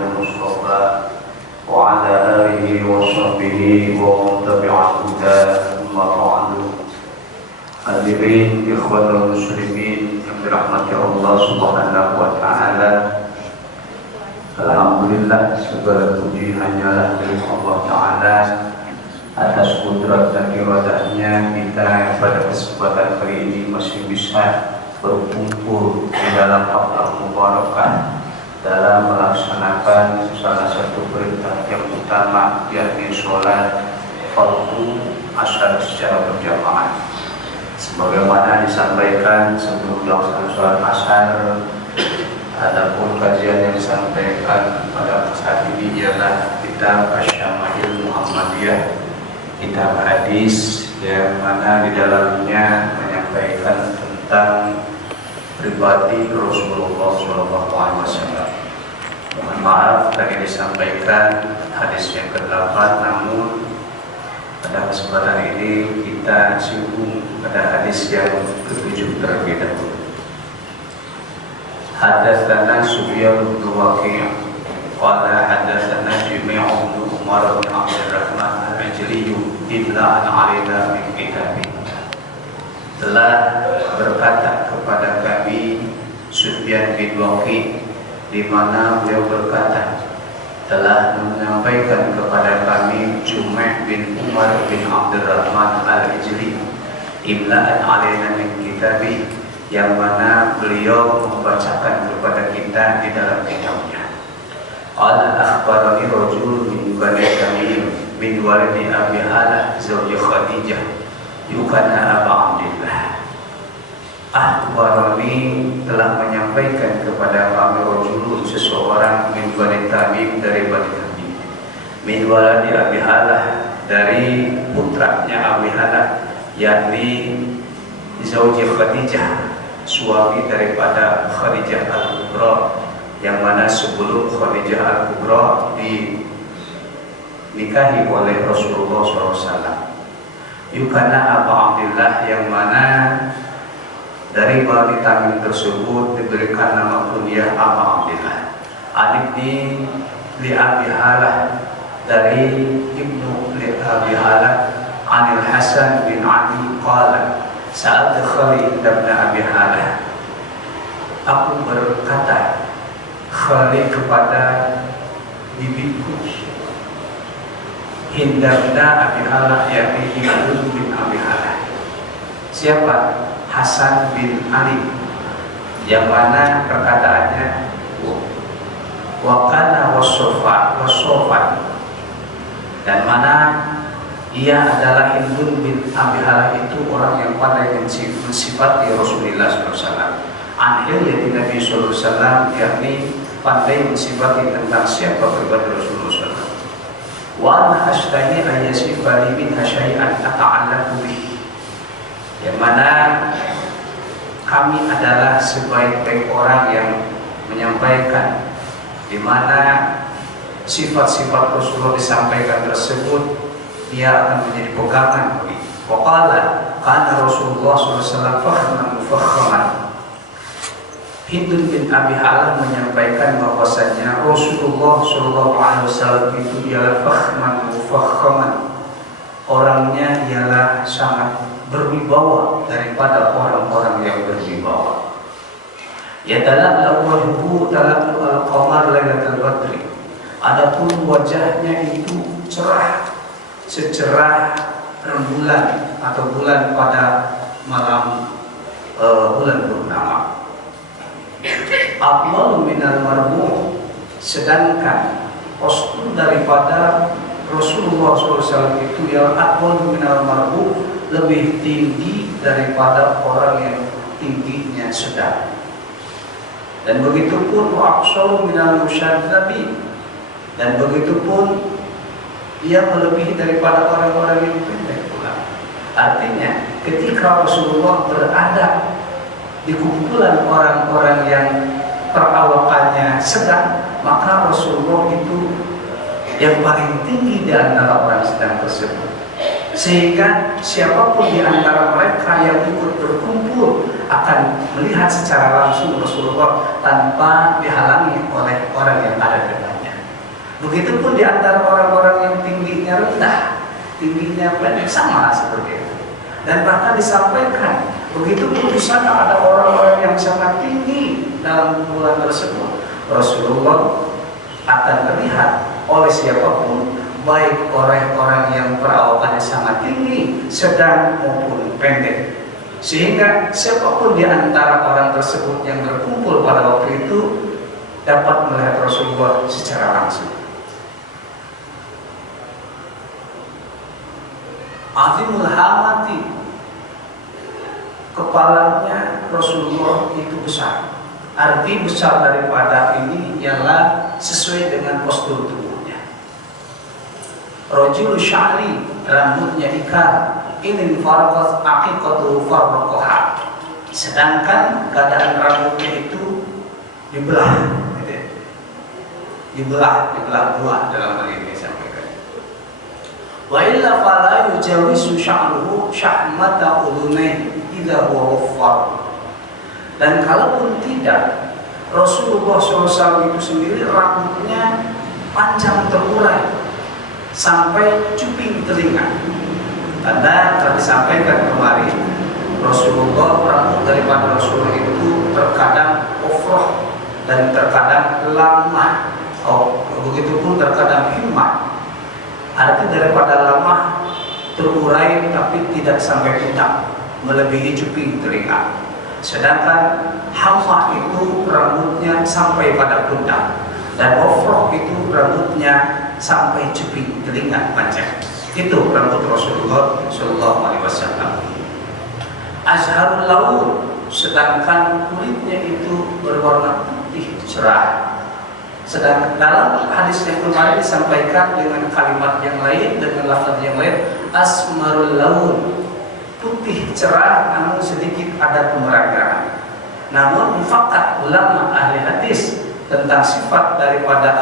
المصطفى وعلى آله وصحبه ومن تبع الهدى ثم بعد. Hadirin ikhwatul muslimin yang dirahmati Allah Subhanahu wa taala. Alhamdulillah, segala puji hanyalah milik Allah taala atas kudrat dan iradahnya kita pada kesempatan kali ini masih bisa berkumpul di dalam haflah mubarakah dalam melaksanakan salah satu perintah yang utama, yakni sholat fardu asar secara berjamaah. Sebagaimana disampaikan sebelum melaksanakan sholat asar, adapun kajian yang disampaikan pada saat ini ialah kitab Asy-Syama'il Muhammadiyah, kitab hadis yang mana di dalamnya menyampaikan tentang pribadi Rasulullah SAW. Mohon maaf tadi disampaikan hadis yang ke-8, namun pada kesempatan ini kita singgung pada hadis yang ke-7 terlebih dahulu. Hadatsana Sufyan bin Waqi' qala hadatsana Jami' bin Umar bin Abdurrahman al-Ajli illa an 'alaina min kitabi. Telah berkata kepada kami Sufyan bin Waqi', di mana beliau berkata telah menyampaikan kepada kami Jami' bin Umar bin Abdurrahman al-Ajli imla'an 'alaina min kitabi, yang mana beliau membacakan kepada kita di dalam kitabnya. Qala akhbarani rajul min Bani Tamim min walidi Abi Halah zawji Khadijah yukana Aba Abdillah. Akhbarani telah menyampaikan kepada kami rajul, seseorang min Bani Tamim, dari Bani Tamim, min walidi Abi Halah, dari putranya Abi Halah, yakni zawji Khadijah, suami daripada Khadijah Al-Kubra, yang mana sebelum Khadijah Al-Kubra dinikahi oleh Rasulullah SAW. Yukana Aba Abdillah, yang mana dari Bani Tamim tersebut diberikan nama kunyah Aba Abdillah. Anibni li Abi Halah, dari ibnu li Abi Halah, Anil Hasan bin Ali qala saat Khalid bin Abi Halah, aku berkata Khalid kepada bibiku Hinda bin Abi Halah, yakni Hindu bin Abi Halah. Siapa? Hasan bin Ali, yang mana perkataannya wakana wasofan, dan mana ia adalah Hindu bin Abi Halah itu orang yang pandai mensifati Rasulullah SAW. Anhil yaitu Nabi SAW, yakni pandai mensifati tentang siapa pribadi Rasulullah SAW. Wa ana ashtahi ayyasifani min hasyai'an ata'allaqu bih, yang mana kami adalah sebaik-baik orang yang menyampaikan di mana sifat-sifat Rasulullah disampaikan tersebut dia akan menjadi pegangan bagi. Waqala kana Rasulullah SAW fakhman mufakhaman. Hindu bin Abi Halah menyampaikan bahwasanya Rasulullah SAW itu ialah fakhman mufakhaman, orangnya ialah sangat berwibawa daripada orang-orang yang berwibawa. Ya dalam wajhuhu dalam al-qamar lailatul badri, adapun wajahnya itu cerah secerah rembulan atau bulan pada malam bulan purnama. Afdalu minal marbu', sedangkan postur daripada Rasulullah SAW itu yang afdalu minal marbu', lebih tinggi daripada orang yang tingginya sedang. Dan begitu pun wa'aqsaru minal musyaddabi, dan begitu pun ia melebihi daripada orang-orang yang pendek pula. Artinya ketika Rasulullah berada di kumpulan orang-orang yang perawakannya sedang, maka Rasulullah itu yang paling tinggi di antara orang sedang tersebut. Sehingga siapapun di antara mereka yang ikut berkumpul akan melihat secara langsung Rasulullah tanpa dihalangi oleh orang yang ada dengannya. Begitupun di antara orang-orang yang tingginya rendah, tingginya pendek, sama seperti itu. Dan bahkan disampaikan, begitupun di sana ada orang-orang yang sangat tinggi dalam bulan tersebut. Rasulullah akan terlihat oleh siapapun, baik orang-orang yang perawakannya sangat tinggi, sedang maupun pendek. Sehingga siapapun di antara orang tersebut yang berkumpul pada waktu itu dapat melihat Rasulullah secara langsung. Azimul hamati, kepalanya Rasulullah itu besar. Arti besar daripada ini ialah sesuai dengan postur tubuhnya. Rajul sya'ri, rambutnya ikar, ini farqat aqiqatu farqaha. Sedangkan keadaan rambutnya itu dibelah, gitu ya. dibelah dua dalam hal ini sampaikan. Wa illa fala yujawizu sya'ruhu sya'mata udhunayhi idza huwa waffar. Dan kalaupun tidak, Rasulullah SAW itu sendiri rambutnya panjang terurai sampai cuping telinga. Karena telah disampaikan kemarin, Rasulullah, rambut daripada Rasulullah itu terkadang ofroh dan terkadang lamah. Begitupun terkadang himmah. Arti daripada lamah terurai tapi tidak sampai hitam, melebihi cuping telinga. Sedangkan hamah itu rambutnya sampai pada pundak, dan ofroh itu rambutnya sampai cuping telinga panjang. Itu rambut Rasulullah SAW. Azharul laun, sedangkan kulitnya itu berwarna putih cerah. Sedangkan dalam hadis yang kemarin disampaikan dengan kalimat yang lain, dengan lafaz yang lain, asmarul laun, putih cerah namun sedikit ada kemerah-merahan. Namun mufakat ulama ahli hadis tentang sifat daripada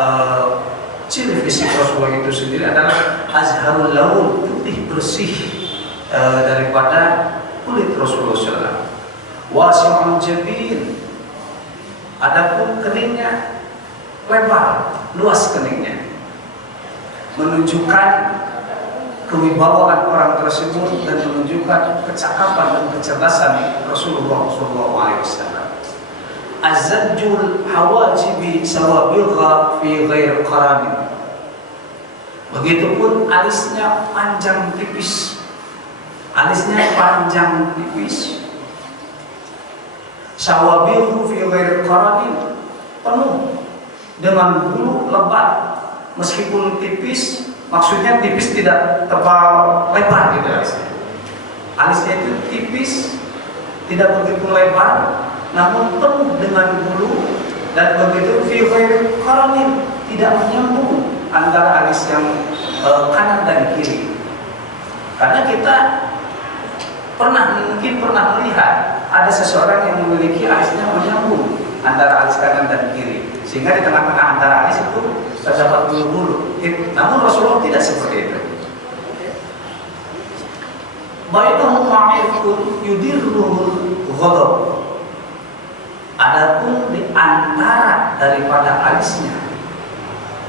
ciri fisik Rasulullah itu sendiri adalah azharul laun, putih bersih daripada kulit Rasulullah SAW. Wasi'ul jabin, adapun keningnya lebar, luas keningnya, menunjukkan kewibawaan orang tersebut dan menunjukkan kecakapan dan kecerdasan Rasulullah SAW. Azajjul hawajibi sawabilgha fi ghair qarani. Begitupun alisnya panjang tipis, alisnya panjang tipis. Sawabilhu fi ghair qarani, penuh dengan bulu lebat, meskipun tipis. Maksudnya tipis tidak tebal lebar gitu alisnya. Alisnya itu tipis, tidak begitu lebar, namun penuh dengan bulu, dan begitu fi ghairi qaranin, tidak menyambung antara alis yang kanan dan kiri. Karena kita mungkin pernah melihat ada seseorang yang memiliki alisnya menyambung antara alis kanan dan kiri, sehingga di tengah-tengah antara alis itu terdapat bulu-bulu. Namun Rasulullah tidak seperti itu. Bainahu ma'irfun yudirruhul ghadab. Adapun di antara daripada alisnya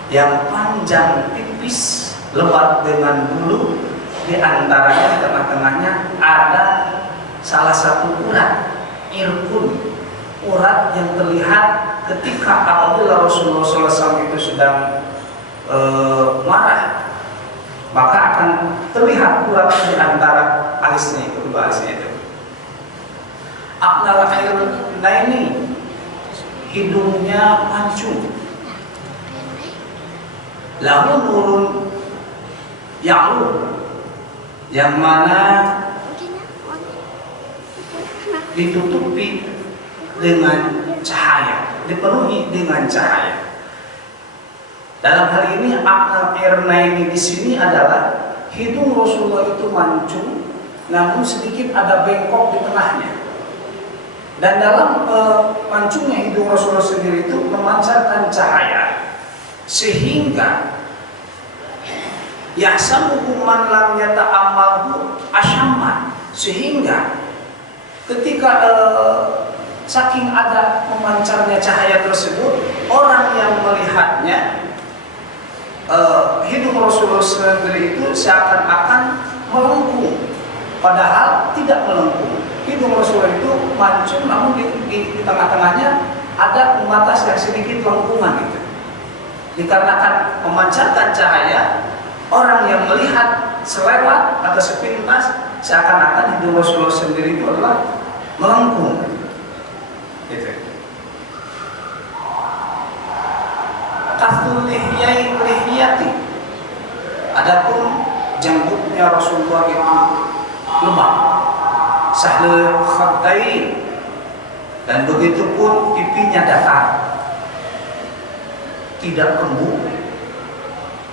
yang panjang tipis lebat dengan bulu, di antaranya di tengah-tengahnya ada salah satu urat, irkun, urat yang terlihat ketika apabila Rasulullah SAW itu sedang marah, maka akan terlihat urat di antara alisnya itu, kedua alisnya itu. Aqnal airnaini, hidungnya mancung. Lahu nurun ya'lu, yang mana ditutupi dengan cahaya, dipenuhi dengan cahaya. Dalam hal ini aqnal airnaini di sini adalah hidung Rasulullah itu mancung, namun sedikit ada bengkok di tengahnya. Dan dalam mancungnya hidung Rasulullah sendiri itu memancarkan cahaya, sehingga yahsabuhu man lam yata'ammalhu asyamman, sehingga ketika saking ada memancarnya cahaya tersebut, orang yang melihatnya Rasulullah sendiri itu seakan-akan melengkung, padahal tidak melengkung. Hidung Rasulullah itu mancung, namun di tengah-tengahnya ada batas yang sedikit lengkungan gitu. Dikarenakan memancarkan cahaya, orang yang melihat selewat atau sepintas seakan-akan hidung Rasulullah sendiri itu adalah melengkung gitu. Kathul lihyati, adapun janggutnya Rasulullah itu lemak, sahlul khaddain, dan begitu pun pipinya datar, tidak kembung,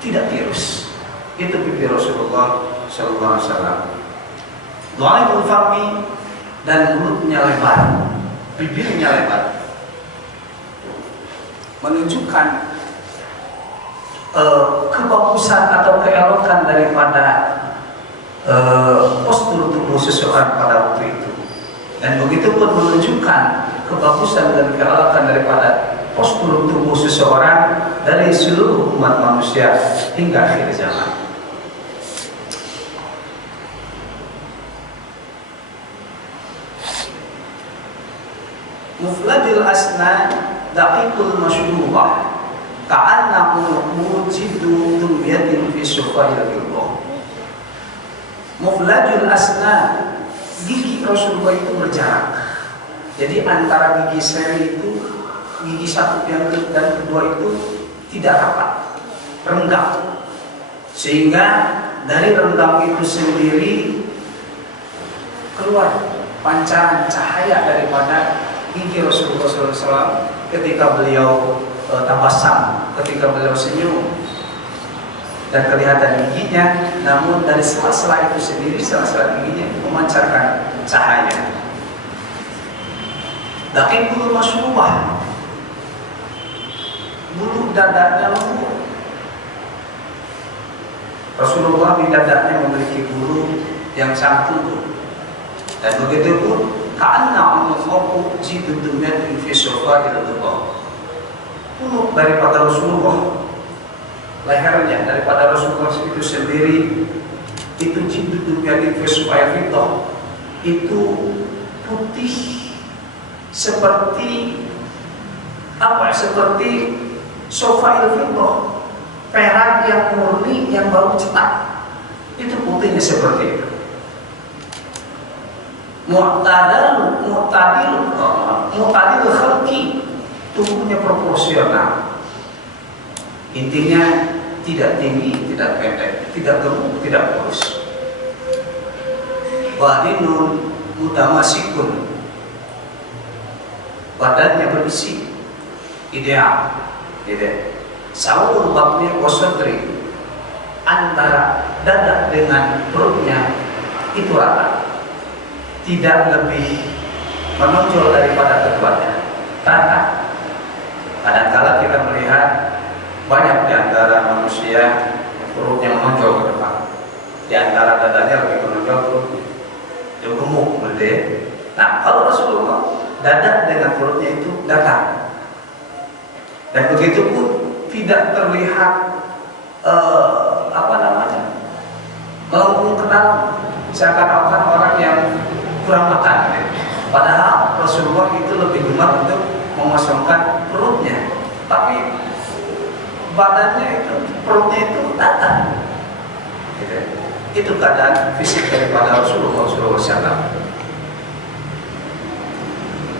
tidak tirus. Itu pipi Rasulullah Sallallahu Alaihi Wasallam. Dhaiful fami, dan mulutnya lebar, bibirnya lebar, menunjukkan kebagusan atau keelokan daripada postur tubuh seseorang pada waktu itu. Dan begitu pun menunjukkan kebagusan dan keelokan daripada postur tubuh seseorang dari seluruh umat manusia hingga akhir zaman. Mufladil asnan daqiqul mashrubah ka'annahu mujidu dumyatin fi syufail billah. Mufladul asnan, gigi Rasulullah itu berjarak. Jadi antara gigi seri itu, gigi satu dan kedua itu tidak rapat, renggang. Sehingga dari renggang itu sendiri keluar pancaran cahaya daripada gigi Rasulullah SAW ketika beliau tabasam, ketika beliau senyum, dan kelihatan giginya. Namun dari sela-sela itu sendiri, sela-sela giginya memancarkan cahaya. Daqiqul mashrubah, bulu dadanya lembut. Rasulullah di dadanya memiliki bulu yang sangat lembut. Dan begitu pun ka'anna ummuhu jidudumyatin fi syufail billah. Bulu daripada Rasulullah, lehernya daripada Rasulullah itu sendiri itu jidudumyatin fi syufail billah, itu putih seperti apa? Seperti syufail billah, perak yang murni yang baru cetak. Itu putihnya seperti itu. Mu'tadil khalqi, tubuhnya proporsional. Intinya tidak tinggi, tidak pendek, tidak gemuk, tidak kurus. Badinun mutamasikun, badannya berisi, ideal. Sawul batni wasadri, antara dada dengan perutnya itu rata, tidak lebih menonjol daripada keduanya, rata. Kadang-kala kita melihat banyak di antara manusia perutnya menonjol ke depan, di antara dadanya lebih menonjol perutnya, dia gemuk gede. Nah, kalau Rasulullah dada dengan perutnya itu datar, dan begitu pun tidak terlihat melengkung ke dalam, seakan-akan orang yang kurang makan. Padahal Rasulullah itu lebih gemar untuk mengosongkan perutnya, tapi badannya itu, perutnya itu datar. Itu keadaan fisik daripada Rasulullah SAW.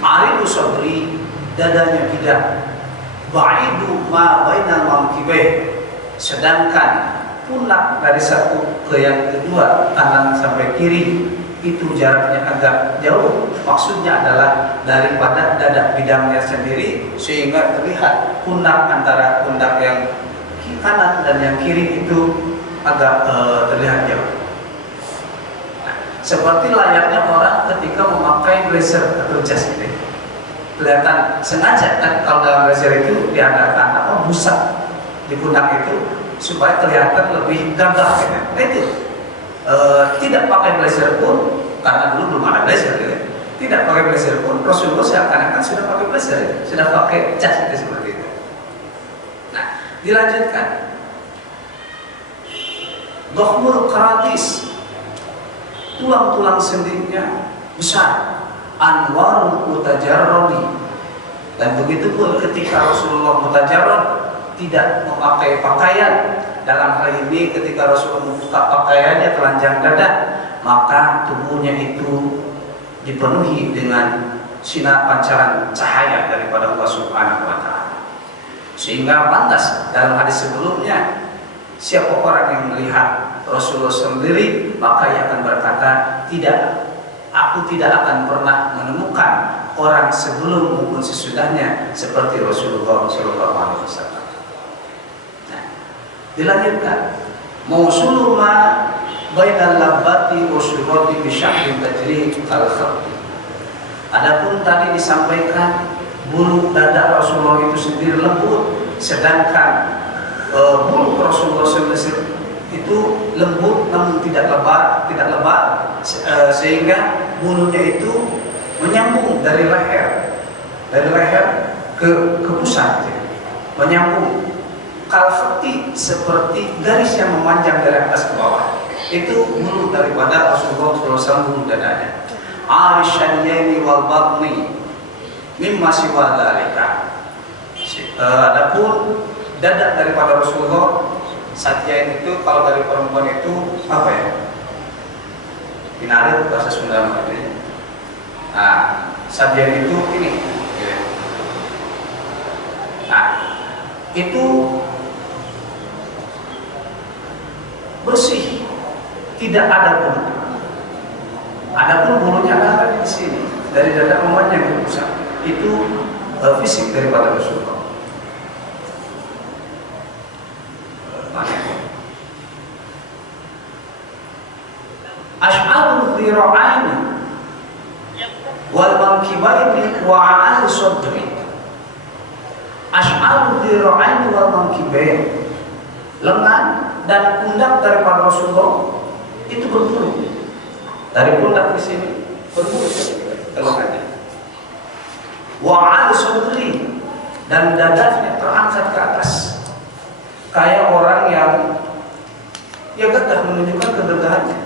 Aridu sadri, dadanya tidak. Ba'idu ma bainal mankibaih, sedangkan pundak dari satu ke yang kedua, kanan sampai kiri, itu jaraknya agak jauh. Maksudnya adalah daripada dada bidangnya sendiri, sehingga terlihat pundak, antara pundak yang kanan dan yang kiri itu agak terlihat jauh. Nah, seperti layaknya orang ketika memakai blazer atau jas ini, kelihatan sengaja kan kalau dalam blazer itu diadakan busa di pundak itu supaya kelihatan lebih gagah gitu. Nah, itu tidak pakai blazer pun, karena dulu belum ada blazer gitu. Tidak pakai blazer pun Rasulullah seakan-akan sudah pakai blazer, sudah pakai jas itu, seperti itu. Nah, dilanjutkan. Dohmul karatis, tulang-tulang sendinya besar. Anwarul mutajarrodi, dan begitu pun ketika Rasulullah mutajarrod, tidak memakai pakaian. Dalam hal ini ketika Rasulullah membuka pakaiannya telanjang dada, maka tubuhnya itu dipenuhi dengan sinar pancaran cahaya daripada Allah Subhanahu wa Ta'ala. Sehingga pantas dalam hadis sebelumnya, siapa orang yang melihat Rasulullah sendiri, maka ia akan berkata, tidak, aku tidak akan pernah menemukan orang sebelum maupun sesudahnya seperti Rasulullah SAW. Nah, dilanjutkan, mausulu ma bainal labbati wa syurati bi syahrin tajri al-khatt. Adapun tadi disampaikan bulu dada Rasulullah itu sendiri lembut, sedangkan bulu Rasulullah sendiri itu lembut namun tidak lebar, sehingga bulunya itu menyambung dari leher ke pusat, menyambung kalfati, seperti garis yang memanjang dari atas ke bawah. Itu bulu daripada Rasulullah SAW, bulu dadanya. Arisyanyaini wal batni mimma siwa dzalika. Adapun dada daripada Rasulullah, satyain itu kalau dari perempuan itu apa ya? Pinarit bahasa Sunda namanya. Nah, satyain itu ini. Nah, itu bersih, tidak ada bulu. Adapun bulunya ada di sini, dari dada memanjang ke pusat. Itu fisik daripada Rasulullah. Ash'arul dhira'aini wal mankibaini wa a'al sadri. Ash'arul dhira'aini wal mankibaini, lengan dan pundak daripada Rasulullah itu berbulu. Dari pundak di sini berbulu ke lengannya. Wa a'al sadri, dan dadanya terangkat ke atas, kayak orang yang ya gagah, menunjukkan kegagahannya.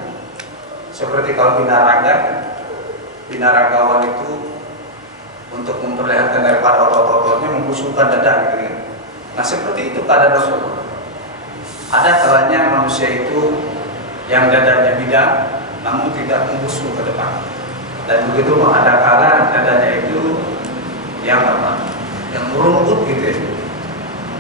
Seperti kalau binaragawan itu untuk memperlihatkan daripada otot-ototnya membusungkan dada gitu. Nah, seperti itu keadaan Rasulullah. Ada kalanya manusia itu yang dadanya bidang namun tidak membusung ke depan, dan begitu ada kala dadanya itu yang apa? Yang merungkut gitu ya.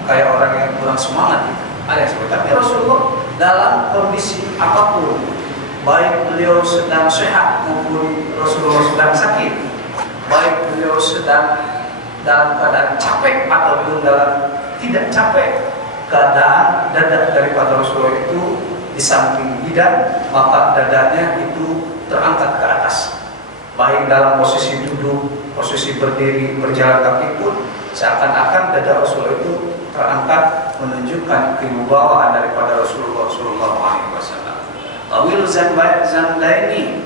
Kayak orang yang kurang semangat gitu. Ada seperti, tapi Rasulullah dalam kondisi apapun, baik beliau sedang sehat maupun Rasulullah sedang sakit, baik beliau sedang dalam keadaan capek ataupun dalam tidak capek, keadaan dada daripada Rasulullah itu di samping bidan, maka dadanya itu terangkat ke atas, baik dalam posisi duduk, posisi berdiri, berjalan kaki pun seakan-akan dada Rasulullah itu terangkat, menunjukkan kewibawaan daripada Rasulullah SAW. Tawil zandaini,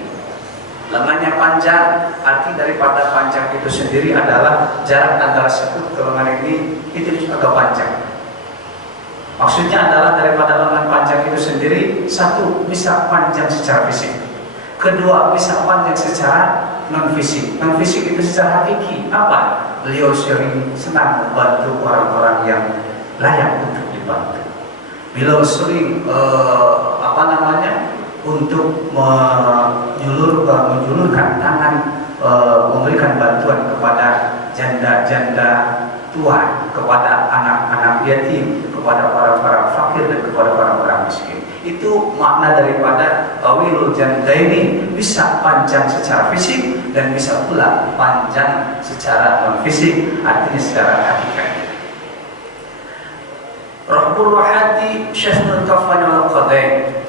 lengannya panjang. Arti daripada panjang itu sendiri adalah jarak antara sikut ke lengan ini itu agak panjang. Maksudnya adalah daripada lengan panjang itu sendiri, satu, bisa panjang secara fisik, kedua, bisa panjang secara non fisik. Non fisik itu secara hakiki apa? Beliau sering senang membantu orang-orang yang layak untuk dibantu. Beliau sering untuk menjulurkan tangan, memberikan bantuan kepada janda-janda tua, kepada anak-anak yatim, kepada para fakir dan kepada para miskin. Itu makna daripada tawilul jandaini, bisa panjang secara fisik dan bisa pula panjang secara non fisik, artinya secara hakikat. Rabbul wahati syasnul kafan wal qadain.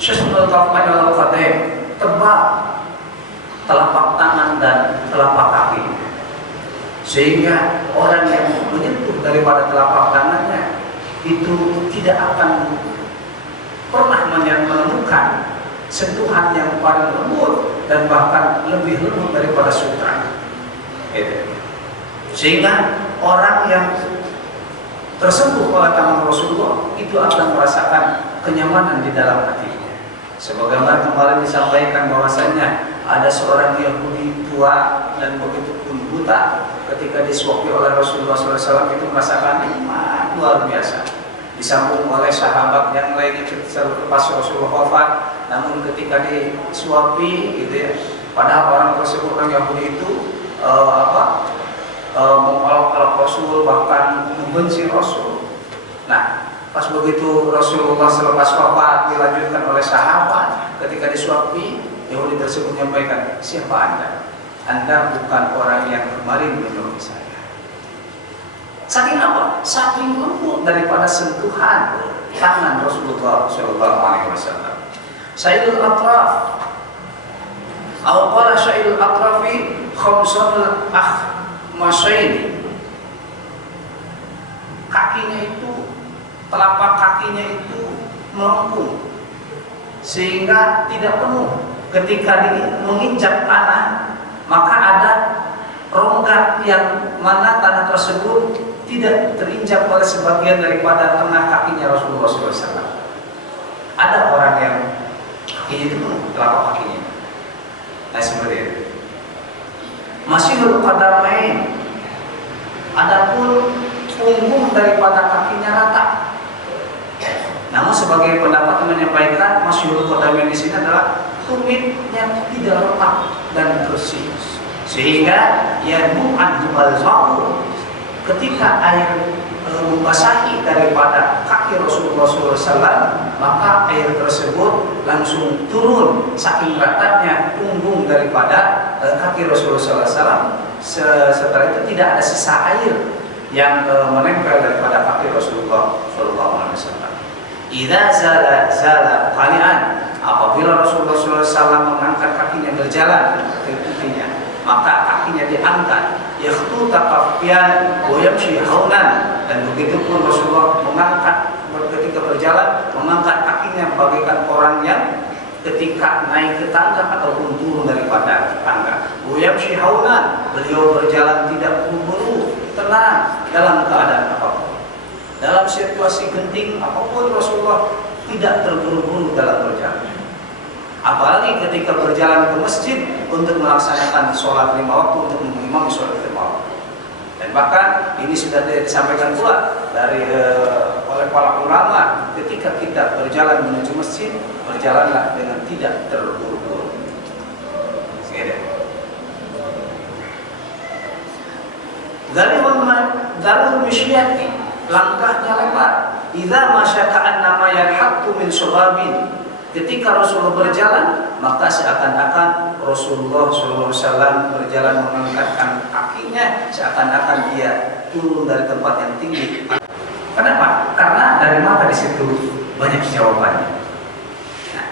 Syasnul kafan wal qadain, tebal telapak tangan dan telapak kaki, sehingga orang yang menyentuh daripada telapak tangannya itu tidak akan pernah menemukan sentuhan yang paling lembut dan bahkan lebih lembut daripada sutra. Sehingga orang yang tersentuh oleh tangan Rasulullah, itu akan merasakan kenyamanan di dalam hatinya. Sebagaimana kemarin disampaikan bahwasanya ada seorang Yahudi tua dan begitu pun buta, ketika disuapi oleh Rasulullah SAW itu merasakan nikmat luar biasa. Disambung oleh sahabat yang lainnya pas Rasulullah wafat, namun ketika disuapi gitu ya, padahal orang tersebut, orang Yahudi itu mengolok-olok Rasul, bahkan membenci Rasul. Nah, pas begitu Rasulullah selepas wafat dilanjutkan oleh sahabat, ketika disuapi, Yahudi tersebut menyampaikan, siapa Anda? Anda bukan orang yang kemarin menyuapi saya. Saking apa? Saking lembut daripada sentuhan tangan Rasulullah SAW. Sayyidul Atraf, awal Sayyidul Atrafi khamsul akhmasain. Kakinya itu, telapak kakinya itu melengkung sehingga tidak penuh. Ketika menginjak tanah, maka ada rongga yang mana tanah tersebut tidak terinjak oleh sebagian daripada tengah kakinya Rasulullah SAW. Ada orang yang kakinya itu penuh, telapak kakinya. Nah, seperti itu. Masihul qadamain. Adapun punggung daripada kakinya rata. Namun sebagai pendapat menyampaikan masihul qadamain di sini adalah tumitnya tidak retak dan bersih, sehingga yadu'an al-ma'u, ketika air membasahi daripada kaki Rasulullah SAW, maka air tersebut langsung turun saking ratanya punggung daripada kaki Rasulullah SAW. Setelah itu tidak ada sisa air yang menempel daripada kaki Rasulullah SAW. Idza zala qali'an, apabila Rasulullah SAW mengangkat kakinya berjalan ke pipinya, maka kakinya diangkat, yakhtuta qafyan wa yamshi haunan, dan begitu pun Rasulullah mengangkat ketika berjalan, mengangkat kakinya bagaikan orang yang ketika naik ke tangga ataupun turun daripada tangga. Wa yamshi haunan, beliau berjalan tidak buru-buru, tenang dalam keadaan apapun. Dalam situasi genting apapun Rasulullah tidak terburu-buru dalam berjalan. Apalagi ketika berjalan ke masjid untuk melaksanakan sholat 5 waktu, untuk mengimami sholat 5 waktu. Dan bahkan ini sudah disampaikan pula oleh para ulama, ketika kita berjalan menuju masjid, berjalanlah dengan tidak terburu-buru. Dalil misyati, langkahnya lebar. Idza masya ka'annama yanhattu min syughabin. Ketika Rasulullah berjalan, maka seakan-akan Rasulullah SAW berjalan mengangkatkan kakinya, seakan-akan dia turun dari tempat yang tinggi. Kenapa? Karena dari mata di situ banyak jawabannya. Nah,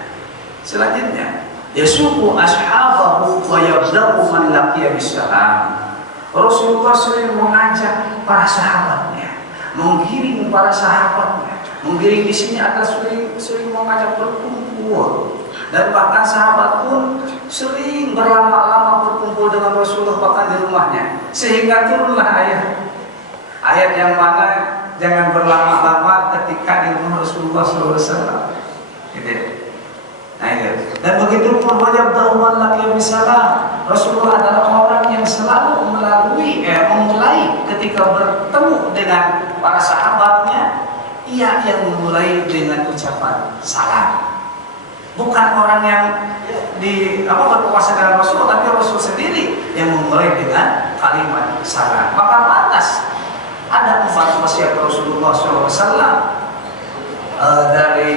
selanjutnya, yasuqu ashabahu wa yabda'u man laqiya bisalam. Rasulullah sering mengajak para sahabatnya, menggiring para sahabatnya. Menggiring di sini adalah sering mengajak berkumpul, dan bahkan sahabat pun sering berlama-lama berkumpul dengan Rasulullah bahkan di rumahnya, sehingga turunlah ayat yang mana jangan berlama-lama ketika di rumah Rasulullah SAW. Gitu. Nah, itu. Dan begitu pun banyak dauman lagi misalnya Rasulullah adalah orang yang selalu memulai ketika bertemu dengan para sahabatnya, ia yang memulai dengan ucapan salam. Bukan orang yang berpuasa dengan Rasul, tapi Rasul sendiri yang memulai dengan kalimat salam. Maka pantas ada 4 wasiat Rasulullah SAW dari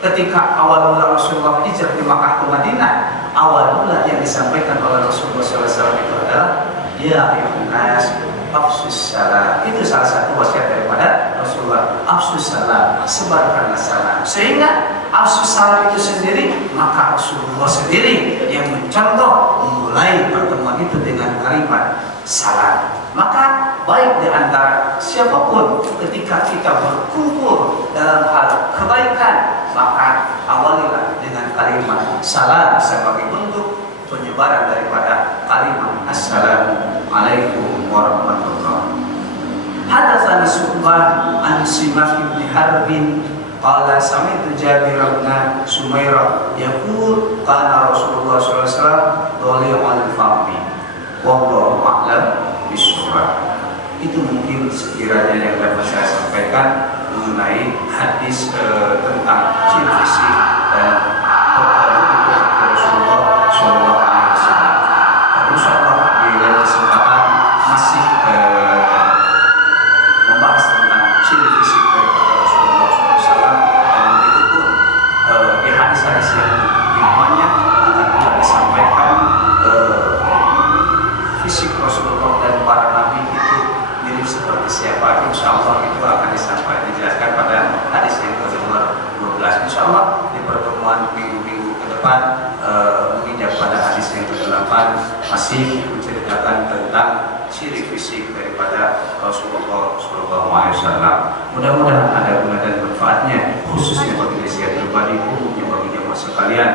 ketika awal mula Rasulullah hijrah di Makkah ke Madinah. Awal mula yang disampaikan oleh Rasulullah SAW itu adalah ya ayyuhan nas afsus salam. Itu salah satu wasiat daripada Rasulullah. Afsus salam, sebarkanlah salam. Sehingga afsus salam itu sendiri, maka Rasulullah sendiri yang mencontoh memulai pertemuan itu dengan kalimat salam. Maka baik di antara siapapun ketika kita berkumpul dalam hal kebaikan, maka awalilah dengan kalimat salam sebagai bentuk penyebaran daripada kalimat assalamualaikum warahmatullahi wabarakatuh. Hadatsani Syu'bah an Simak bin Harbin qala sami'tu Jabir bin Sumairah yaqul kana Rasulullah sallallahu alaihi wasallam dhali'al fahmi wallahu a'lam bishawab. Itu mungkin sekiranya yang dapat saya sampaikan mengenai hadis tentang ciri fisik dan Rasulullah sallallahu alaihi wasallam. Insyaallah di lain kesempatan masih membahas tentang ciri fisik daripada Rasulullah SAW, dan begitu pun di hadis-hadis yang dimana akan juga disampaikan fisik Rasulullah dan para nabi itu mirip seperti siapa. Insyaallah itu akan disampaikan dijelaskan pada hadis yang ke-12. Insyaallah di pertemuan minggu-minggu ke depan menginjak pada hadis yang ke-8 masih menceritakan tentang ciri fisik daripada Rasulullah SAW. Mudah-mudahan ada guna dan manfaatnya, khususnya bagi saya pribadi, umumnya bagi jemaah sekalian.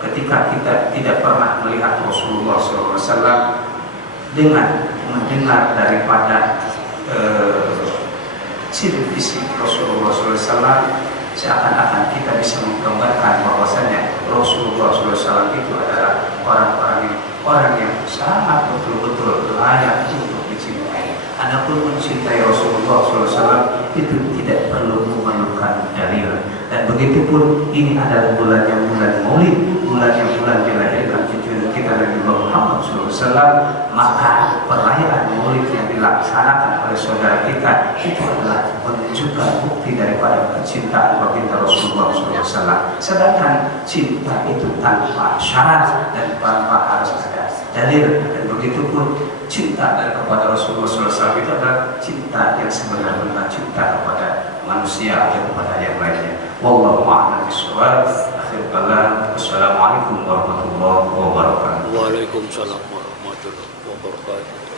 Ketika kita tidak pernah melihat Rasulullah SAW, dengan mendengar daripada ciri fisik Rasulullah SAW, seakan-akan kita bisa menggambarkan bahwasanya Rasulullah SAW itu adalah orang yang sangat betul-betul layak untuk dicintai. Adapun mencintai Rasulullah SAW itu tidak perlu memerlukan dalil. Dan begitu pun ini adalah bulan Maulid, bulan dilahirkan cucu kita Nabi Muhammad SAW, maka perayaan Maulid yang dilaksanakan oleh saudara kita itu adalah menunjukkan bukti daripada kecintaan baginda Rasulullah SAW. Sedangkan cinta itu tanpa syarat dan tanpa harus ada dalil, dan begitu pun cinta kepada Rasulullah SAW itu adalah cinta yang sebenarnya cinta kepada manusia atau kepada yang lainnya. Wallahu a'lam bishawab. Akhir kalam. Assalamualaikum warahmatullahi wabarakatuh. Waalaikumsalam warahmatullahi wabarakatuh.